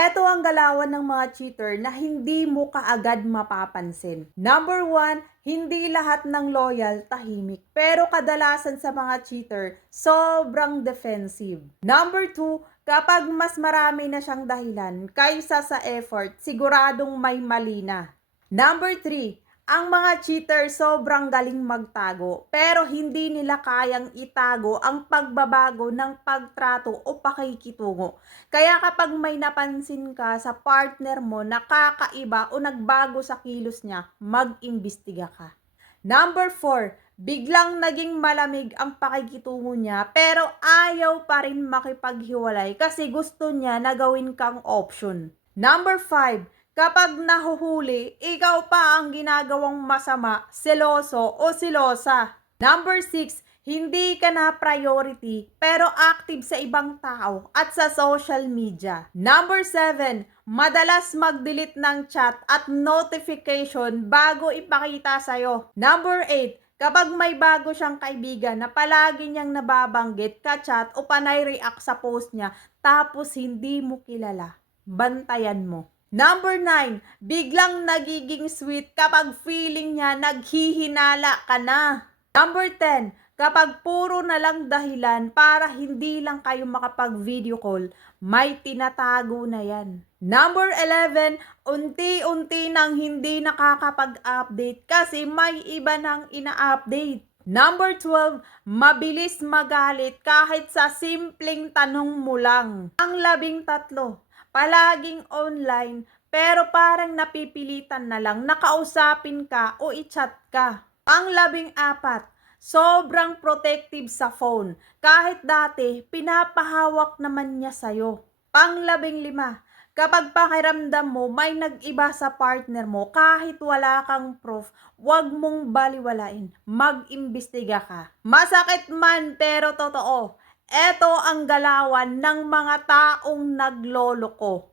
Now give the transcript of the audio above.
Eto ang galawan ng mga cheater na hindi mo kaagad mapapansin. Number one, hindi lahat ng loyal tahimik. Pero kadalasan sa mga cheater, sobrang defensive. Number two, kapag mas marami na siyang dahilan kaysa sa effort, siguradong may mali na. Number three, ang mga cheater sobrang galing magtago pero hindi nila kayang itago ang pagbabago ng pagtrato o pakikitungo. Kaya kapag may napansin ka sa partner mo na kakaiba o nagbago sa kilos niya, mag-imbestiga ka. Number four, biglang naging malamig ang pakikitungo niya pero ayaw pa rin makipaghiwalay kasi gusto niya na gawin kang option. Number five, kapag nahuhuli, ikaw pa ang ginagawang masama, seloso o selosa. Number six, hindi ka na priority pero active sa ibang tao at sa social media. Number seven, madalas mag-delete ng chat at notification bago ipakita sa'yo. Number eight, kapag may bago siyang kaibigan na palagi niyang nababanggit, ka-chat o panay react sa post niya tapos hindi mo kilala, bantayan mo. Number 9, biglang nagiging sweet kapag feeling niya naghihinala ka na. Number 10, kapag puro na lang dahilan para hindi lang kayo makapag-video call, may tinatago na yan. Number 11, unti-unti nang hindi nakakapag-update kasi may iba nang ina-update. Number 12, mabilis magalit kahit sa simpleng tanong mo lang. Ang 13, palaging online pero parang napipilitan na lang nakausapin ka o i-chat ka. Ang 14, sobrang protective sa phone kahit dati pinapahawak naman niya sa'yo. Pang 15, kapag pakiramdam mo may nag-iba sa partner mo kahit wala kang proof, huwag mong baliwalain. Mag-imbestiga ka. Masakit man pero totoo. Eto ang galawan ng mga taong nagloloko.